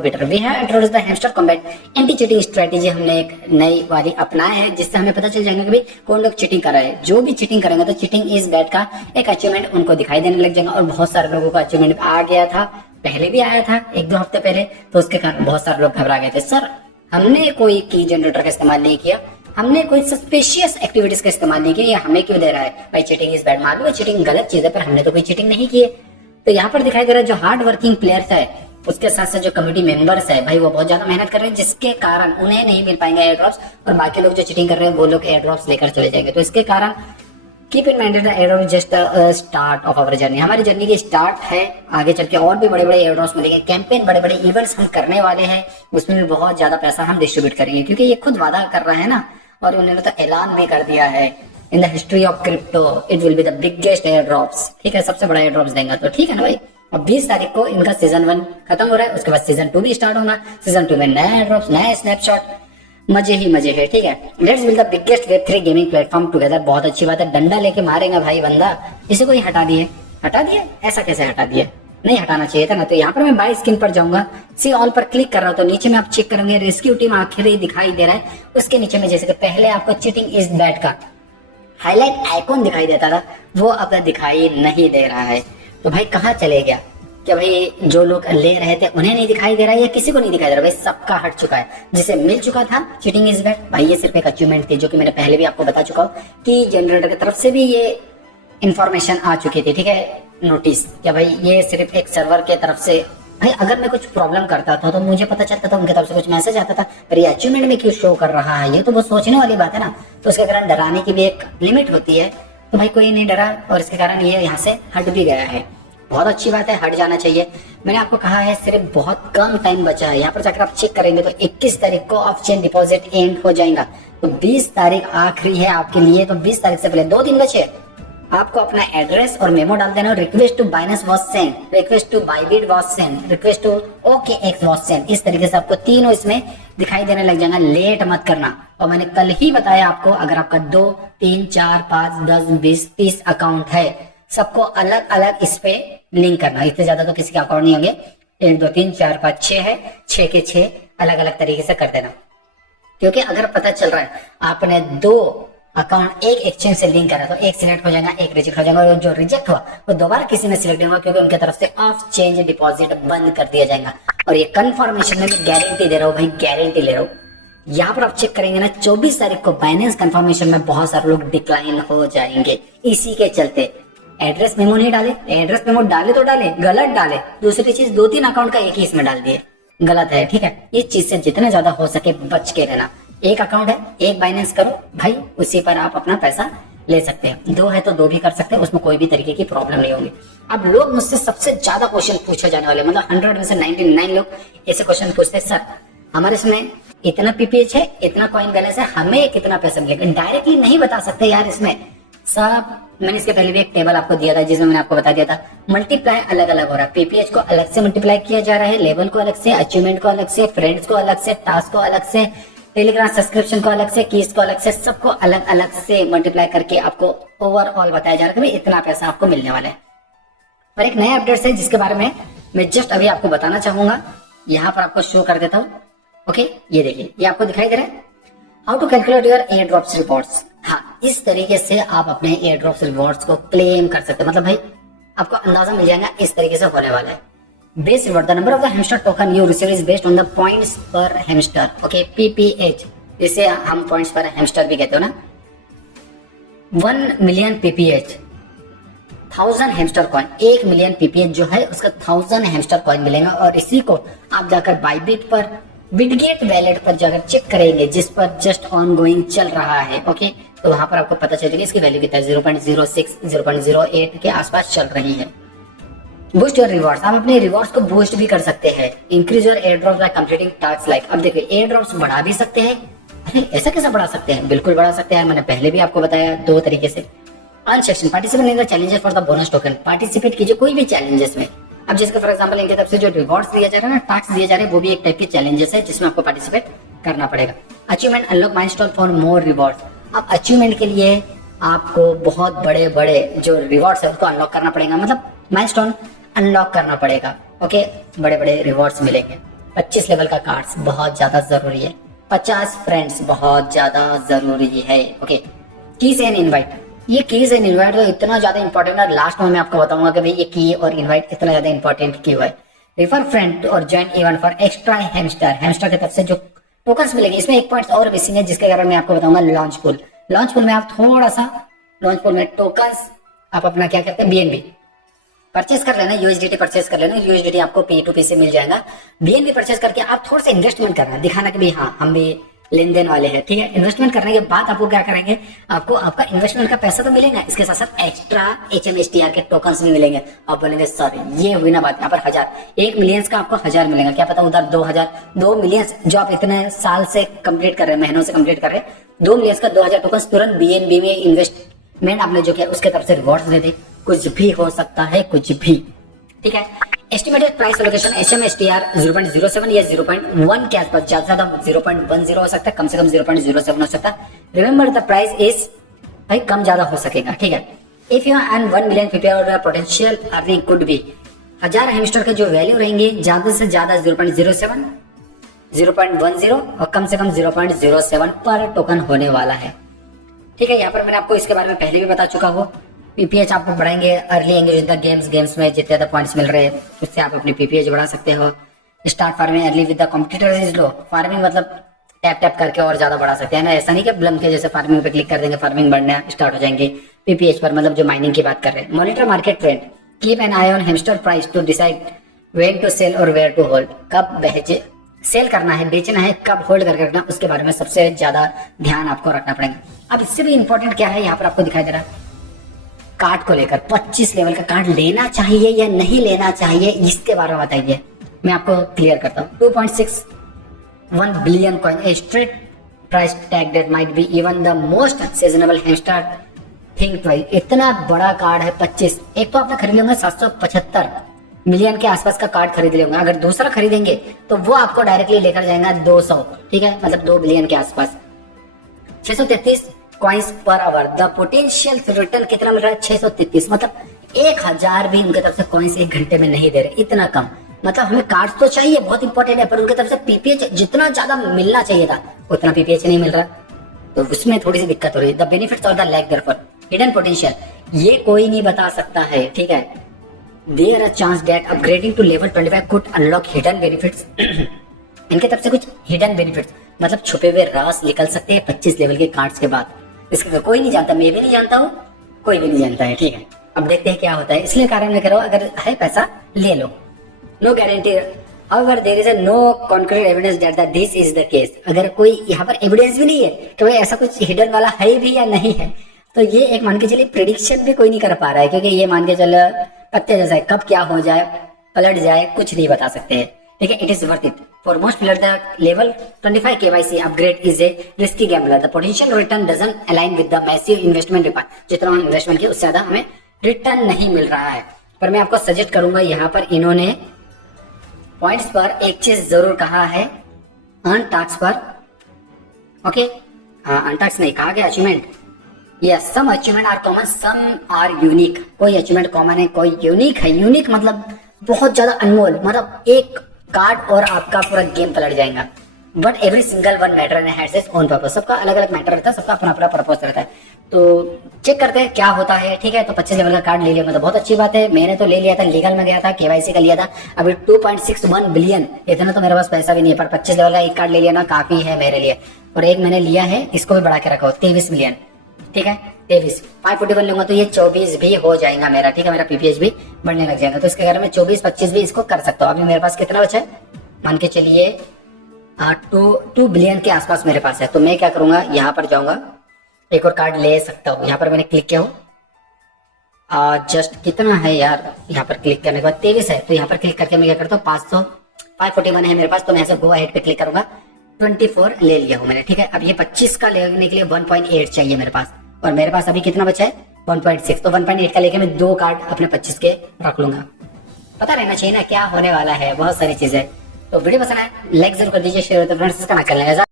Better we have introduced the Hamster Kombat anti cheating strategy. हमने एक नई वाली अपनाया है जिससे हमें पता चल जाएगा कि भाई कौन लोग चीटिंग कर रहा है। जो भी चीटिंग करेंगे तो चीटिंग इज बैड का एक अचीवमेंट उनको दिखाई देने लग जाएगा। और बहुत सारे लोगों का अचीवमेंट आ गया था, पहले भी आया था 1-2 हफ्ते पहले, तो उसके कारण बहुत सारे लोग घबरा गए थे। सर हमने कोई की जनरेटर का इस्तेमाल नहीं किया, हमने कोई सस्पिशियस एक्टिविटीज का इस्तेमाल नहीं किया, ये हमें क्यों दे रहा है भाई चीटिंग इज बैड। मालूम है चीटिंग गलत चीज है, पर हमने तो कोई चीटिंग नहीं की है। तो यहाँ पर दिखाई दे रहा है जो हार्ड वर्किंग प्लेयर्स है उसके साथ साथ जो कम्युनिटी मेंबर्स है भाई वो बहुत ज्यादा मेहनत कर रहे हैं, जिसके कारण उन्हें नहीं मिल पाएंगे एयर ड्रॉप्स, और बाकी लोग जो चीटिंग कर रहे हैं वो लोग एयर ड्रॉप्स लेकर चले जाएंगे। तो इसके कारण keep in mind the airdrop just start of our journey. हमारी जर्नी की स्टार्ट है, आगे चल के और भी बड़े बड़े एयर ड्रॉप्स मिलेंगे, कैंपेन बड़े बड़े इवेंट्स हम करने वाले हैं, उसमें भी बहुत ज्यादा पैसा हम डिस्ट्रीब्यूट करेंगे, क्योंकि ये खुद वादा कर रहा है ना, और उन्होंने तो ऐलान भी कर दिया है in the history of crypto it will be the biggest air drops. ठीक है, सबसे बड़ा एयर ड्रॉप्स देंगे, तो ठीक है ना भाई। अब 20 तारीख को इनका सीजन 1 खत्म हो रहा है, उसके बाद सीजन 2 भी स्टार्ट होगा। सीजन 2 में नया एयर ड्रॉप्स, नया स्नैपशॉट, मजे ही मजे है। ठीक है, let's build the biggest Web3 gaming platform together. बहुत अच्छी बात है, डंडा लेके मारेगा भाई बंदा, इसे कोई हटा दिए, ऐसा कैसे हटा दिए, नहीं हटाना चाहिए था ना। तो यहाँ पर मैं बाय स्क्रीन पर जाऊंगा, सी ऑल पर क्लिक कर रहा हूँ, तो नीचे में आप चेक करेंगे रेस्क्यू टीम आखिर ही दिखाई दे रहा है। उसके नीचे में जैसे कि पहले आपको चीटिंग इज बैड का हाईलाइट आइकॉन दिखाई देता था, वो अब दिखाई नहीं दे रहा है। तो भाई कहाँ चले गया, क्या भाई जो लोग ले रहे थे उन्हें नहीं दिखाई दे रहा है या किसी को नहीं दिखाई दे रहा? भाई सबका हट चुका है, जिसे मिल चुका था चीटिंग इज बैड भाई, ये सिर्फ एक अचीवमेंट थी, जो कि मैंने पहले भी आपको बता चुका हूँ कि जनरेटर की तरफ से भी ये इंफॉर्मेशन आ चुकी थी। ठीक है, नोटिस क्या भाई ये सिर्फ एक सर्वर के तरफ से, भाई अगर मैं कुछ प्रॉब्लम करता था तो मुझे पता चलता था, उनकी तरफ से कुछ मैसेज आता था, पर ये अचीवमेंट में क्यों शो कर रहा है, ये तो बहुत सोचने वाली बात है ना। तो उसके कारण डराने की भी एक लिमिट होती है, तो भाई कोई नहीं डरा और इसके कारण ये यहाँ से हट भी गया है। बहुत अच्छी बात है, हट जाना चाहिए। मैंने आपको कहा है सिर्फ बहुत कम टाइम बचा है, यहाँ पर जाकर आप चेक करेंगे तो 21 तारीख को ऑफ चेन डिपॉजिट एंड हो जाएगा, तो 20 तारीख आखिरी है आपके लिए। तो 20 तारीख से पहले 2 दिन बचे, आपको अपना एड्रेस और मेमो डाल देना, request to Binance was send, request to Bybit was send, request to OKX was send. इस तरीके से आपको तीनों इसमें दिखाई देने लग जाएगा, लेट मत करना। और मैंने कल ही बताया आपको, अगर आपका 2, 3, 4, 5, 10, 20, 30 अकाउंट है, सबको अलग अलग इस पे लिंक करना, इससे ज्यादा तो किसी के अकाउंट नहीं होंगे। 1, 2, 3, 4, 5, 6 है, 6 के 6 अलग अलग तरीके से कर देना, क्योंकि अगर पता चल रहा है आपने 2 अकाउंट एक एक्सचेंज से लिंक करा तो एक सिलेक्ट हो जाएगा, एक रिजेक्ट हो जाएगा, और जो रिजेक्ट हुआ वो दोबारा किसी में सिलेक्ट नहीं होगा, क्योंकि उनके तरफ से ऑफ चेंज डिपॉजिट बंद कर दिया जाएगा। और ये कंफर्मेशन में मैं गारंटी दे रहा हूँ भाई, गारंटी ले रहा हूँ। यहाँ पर आप चेक करेंगे ना, 24 तारीख को बाइनेंस कंफर्मेशन में बहुत सारे लोग डिक्लाइन हो जाएंगे, इसी के चलते। एड्रेस मेमो नहीं डाले, एड्रेस मेमो डाले तो डाले, गलत डाले। दूसरी चीज 2-3 अकाउंट का एक ही इसमें डाल दिए, गलत है। ठीक है, इस चीज से जितना ज्यादा हो सके बच के रहना। एक अकाउंट है, एक बाइनेंस करो भाई, उसी पर आप अपना पैसा ले सकते हैं। 2 है तो 2 भी कर सकते हैं, उसमें कोई भी तरीके की प्रॉब्लम नहीं होगी। अब लोग मुझसे सबसे ज्यादा क्वेश्चन पूछे जाने वाले, मतलब 100 में से 99 लोग ऐसे क्वेश्चन पूछते हैं, सर हमारे इसमें इतना PPH है, इतना कॉइन बैलेंस है, हमें कितना पैसा मिलेगा? डायरेक्टली नहीं बता सकते यार इसमें सब। मैंने इसके पहले भी एक टेबल आपको दिया था जिसमें मैंने आपको बता दिया था मल्टीप्लाई अलग अलग हो रहा है, PPH को अलग से मल्टीप्लाई किया जा रहा है, लेवल को अलग से, अचीवमेंट को अलग से, फ्रेंड्स को अलग से, टास्क को अलग से, टेलीग्राम सब्सक्रिप्शन को अलग से, कीज को अलग से, सबको अलग अलग से मल्टीप्लाई करके आपको ओवरऑल बताया जा रहा है कि इतना पैसा आपको मिलने वाला है। और एक नया अपडेट है जिसके बारे में मैं जस्ट अभी आपको बताना चाहूंगा, यहाँ पर आपको शो कर देता हूँ। ओके, ये देखिए, ये आपको दिखाई दे रहा है, how to calculate your airdrops rewards. हाँ, इस तरीके से आप अपने एयर ड्रॉप्स रिवॉर्ड्स को क्लेम कर सकते हैं, मतलब भाई आपको अंदाजा मिल जाएगा इस तरीके से होने वाला है। Base reward, the number of the hamster token you receive is based on the points पर हैमस्टर। ओके, PPH, जिसे हम पॉइंट्स पर हैमस्टर भी कहते हो ना। 1 million PPH 1000 hamster coin, 1 million PPH जो है उसका 1000 हैमस्टर कॉइन मिलेगा। और इसी को आप जाकर बाइबिट पर, बिटगेट वैलेट पर जाकर चेक करेंगे, जिस पर जस्ट ऑन गोइंग चल रहा है। ओके, तो वहां पर आपको पता चलेगा इसकी वैल्यू कितना है, 0.06, 0.08 के आसपास चल रही है। बूस्ट योर रिवॉर्ड्स, आप अपने रिवॉर्ड्स को बूस्ट भी कर सकते हैं। Increase your air drops bye completing task like. अब देखिए, एयर ड्रॉप्स बढ़ा भी सकते हैं। अरे ऐसा कैसे बढ़ा सकते हैं? बिल्कुल बढ़ा सकते हैं, मैंने पहले भी आपको बताया 2 तरीके से। अनसेक्शन, participate in the challenges for the bonus token, participate कीजिए कोई भी चैलेंजेस में। अब जिसके फॉर एग्जांपल इनकी तरफ से जो रिवॉर्ड्स दिया जा रहा है ना, टास्क दिए जा रहे हैं, वो भी एक टाइप के चैलेंजेस है जिसमें आपको पार्टिसिपेट करना पड़ेगा। Achievement unlock milestone for more rewards, अब अचीवमेंट के लिए आपको बहुत बड़े बड़े जो रिवॉर्ड्स है उसको अनलॉक करना पड़ेगा, मतलब माइलस्टोन अनलॉक करना पड़ेगा। ओके, बड़े बड़े रिवॉर्ड्स मिलेंगे। 25 लेवल का कार्ड्स बहुत ज्यादा जरूरी है, 50 फ्रेंड्स बहुत ज्यादा जरूरी है। ओके, कीज एंड इनवाइट, ये कीज एंड इनवाइट तो इतना ज्यादा इंपॉर्टेंट है, लास्ट में मैं आपको बताऊंगा कि भाई ये की और इनवाइट इतना ज्यादा इंपॉर्टेंट क्यों है। रिफर फ्रेंड और join event for extra hamster की तरफ से जो टोकन्स मिलेंगे, इसमें एक पॉइंट और मिसिंग है जिसके कारण मैं आपको बताऊंगा लॉन्च पूल। लॉन्च पूल में आप थोड़ा सा, लॉन्च पूल में टोकन्स आप अपना क्या कहते हैं बीएनबी परचेस कर लेना, यूएसडीटी परचेस कर लेना, यूएसडीटी आपको P2P से मिल जाएगा। बीएनबी परचेस करके आप थोड़ा सा इन्वेस्टमेंट करना, दिखाना कि भाई हाँ हम भी लेन देन वाले हैं, ठीक है। इन्वेस्टमेंट करने के बाद आपको क्या करेंगे, आपको आपका इन्वेस्टमेंट का पैसा तो मिलेगा, इसके साथ साथ एक्स्ट्रा HMSTR के टोकन्स भी मिलेंगे। आप बोलेंगे सर ये हुई ना बात, यहाँ पर 1000, 1 मिलियन का आपको 1000 मिलेगा, क्या पता उधर 2000, 2 मिलियन जो आप इतने साल से कंप्लीट कर रहे हैं, महीनों से कंप्लीट कर रहे हैं, 2 मिलियन का 2000 टोकन्स तुरंत बीएनबी में इन्वेस्टमेंट आपने जो किया उसके तरफ से रिवॉर्ड दे दे। कुछ भी हो सकता है, कुछ भी, ठीक है। एस्टिमेटेड प्राइस लोकेशन HMSTR 0.07 या 0.1 के आसपास, ज्यादा 0.10 हो सकता है, कम से कम 0.07 हो सकता है। रिमेंबर द प्राइस इज, भाई कम ज्यादा हो सकेगा, ठीक है। If you earn 1 million people potential earning could be, 1000 hamster के जो वैल्यू रहेंगे ज्यादा से ज्यादा 0.07, 0.10 और कम से कम 0.07 पर टोकन होने वाला है, ठीक है। यहाँ पर मैंने आपको इसके बारे में पहले भी बता चुका हूँ। पीपीएच आपको बढ़ाएंगे, अर्ली एंगेज द गेम्स में जितने ज्यादा पॉइंट्स मिल रहे हैं उससे आप अपनी पीपीएच बढ़ा सकते हो। Start farming early with the competitor is low, farming मतलब टैप टैप करके और ज्यादा बढ़ा सकते हैं ना, ऐसा नहीं कि ब्लम के जैसे फार्मिंग पे क्लिक कर देंगे फार्मिंग बढ़ना स्टार्ट हो जाएंगे। पीपीएच पर मतलब जो माइनिंग की बात कर रहे हैं। Monitor market trend, keep an eye on hamster price to decide when to sell or where to hold, कब बेचे सेल करना है, बेचना है, कब होल्ड करके रखना, उसके बारे में सबसे ज्यादा ध्यान आपको रखना पड़ेगा। अब इससे भी इंपॉर्टेंट क्या है, यहाँ पर आपको दिखाई दे रहा है कार्ड को लेकर, 25 लेवल का कार्ड लेना चाहिए या नहीं लेना चाहिए, इसके बारे में बताइए, मैं आपको क्लियर करता हूँ। 2.61 billion coin, a straight price tag that might be even the most seasonable hamster think twice, इतना बड़ा कार्ड है 25। एक तो आपने खरीद लेंगे 775 मिलियन के आसपास का कार्ड खरीद लेंगे, अगर दूसरा खरीदेंगे तो वो आपको डायरेक्टली लेकर जाएगा 200, ठीक है, मतलब 2 बिलियन के आसपास। 633 coins per hour, the potential return कितना मिल रहा है 633, मतलब 1000 भी उनके तरफ से कॉइन्स 1 घंटे में नहीं दे रहे, इतना कम। मतलब हमें कार्ड तो चाहिए, बहुत इंपॉर्टेंट है, पर उनके तरफ से पीपीएच जितना ज्यादा मिलना चाहिए था उतना पीपीएच नहीं मिल रहा, तो उसमें थोड़ी सी दिक्कत हो रही है। द बेनिफिट्स और the lack therefore, hidden potential, ये कोई नहीं बता सकता है, ठीक है। There a chance that upgrading to level 25 could unlock hidden benefits, इनके तरफ से कुछ हिडन बेनिफिट्स मतलब छुपे हुए राज निकल सकते हैं 25 लेवल के कार्ड्स के बाद, इसका कोई नहीं जानता, मैं भी नहीं जानता हूँ, कोई भी नहीं जानता है, ठीक है। अब देखते हैं क्या होता है, इसलिए कारण मैं कह रहा हूँ अगर है पैसा ले लो, नो गारंटी। अगर there is no concrete evidence that this is the case, अगर कोई यहाँ पर एविडेंस भी नहीं है कि भाई ऐसा कुछ हिडन वाला है भी या नहीं है, तो ये एक मान के चलिए प्रिडिक्शन भी कोई नहीं कर पा रहा है, क्योंकि ये मान के चल पत्ते जैसा है, कब क्या हो जाए पलट जाए कुछ नहीं बता सकते हैं, ठीक है। It is worth it for most player, the level 25 KYC upgrade is a risky gambler, the potential return doesn't align with the massive investment required, जितना हम इन्वेस्टमेंट किया उससे ज्यादा हमें रिटर्न नहीं मिल रहा है। पर मैं आपको सजेस्ट करूंगा, यहाँ पर इन्होंने पॉइंट्स पर एक चीज जरूर कहा है, अर्न टास्क पर, ओके, अर्न टास्क नहीं कहा गया, achievement, yes, some achievement are common, some are unique, कोई अचीवमेंट कॉमन है, कोई यूनिक है। यूनिक मतलब बहुत ज्यादा अनमोल, मतलब एक कार्ड और आपका पूरा गेम पलट जाएगा। But every single one matter and has its own purpose, सबका अलग अलग मैटर रहता है, सबका अपना अपना पर्पस रहता है, तो चेक करते हैं क्या होता है, ठीक है। तो 25 लेवल का कार्ड ले लिया, मतलब बहुत अच्छी बात है, मैंने तो ले लिया था, लीगल में गया था, केवाईसी का लिया था। अभी 2.61 बिलियन, इतना तो मेरे पास पैसा भी नहीं है, पर 25 लेवल का एक कार्ड ले लिया ना काफी है मेरे लिए। और एक मैंने लिया है, इसको भी बढ़ा के रखा हो, 23 मिलियन, ठीक है, 23, 541 लूंगा तो ये 24 भी हो जाएगा मेरा, ठीक है, मेरा पीपीएच भी बढ़ने लग जाएगा, तो इसके कारण मैं 24-25 भी इसको कर सकता हूँ। अभी मेरे पास कितना बचा है, मान के चलिए 2 बिलियन के आसपास मेरे पास है। तो मैं क्या करूंगा, यहाँ पर जाऊंगा, एक और कार्ड ले सकता हूँ। यहाँ पर मैंने क्लिक किया हूँ, जस्ट कितना है यार, यहाँ पर क्लिक करने के बाद 23 है, तो यहाँ पर क्लिक करके मैं क्या करता हूँ, 541 है मेरे पास, तो मैं ऐसे गो अहेड पे क्लिक करूंगा, 24 ले लिया हूँ मैंने, ठीक है। अब ये 25 का लेने के लिए 1.8 चाहिए मेरे पास, और मेरे पास अभी कितना बचा है 1.6, तो 1.8 का लेके मैं 2 कार्ड अपने 25 के रख लूंगा। पता रहना चाहिए ना क्या होने वाला है, बहुत सारी चीजें। तो वीडियो पसंद आए लाइक जरूर कर दीजिए, शेयर तो फ्रेंड्स इसका ना कर लें।